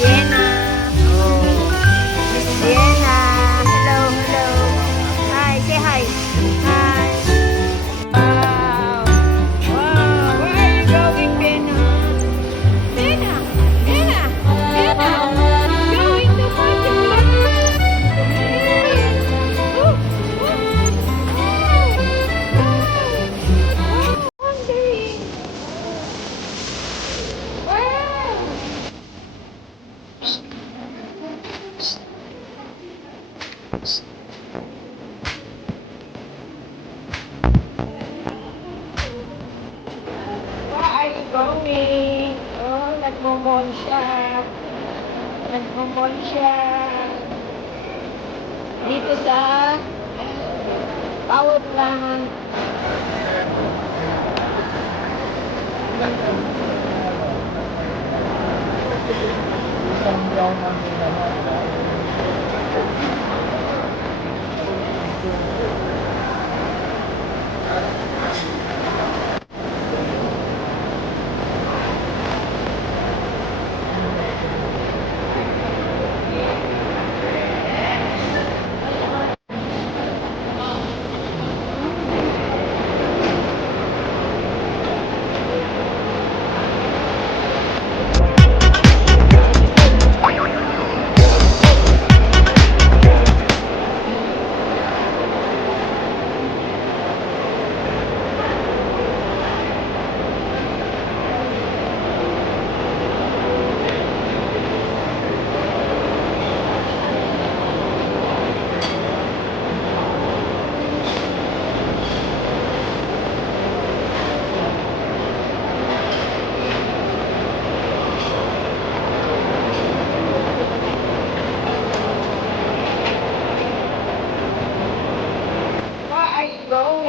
Vienna. Oh, Miss Vienna. Hello, hello. Hi, say hi. Hi. Wow. Wow, where are you going, Vienna? Vienna, Vienna, Vienna. Going to multiply. Oh, wondering. Wow. Where are you going? Oh, nagmumol siya. Nagmumol siya. Dito sa power plant. Where are you going?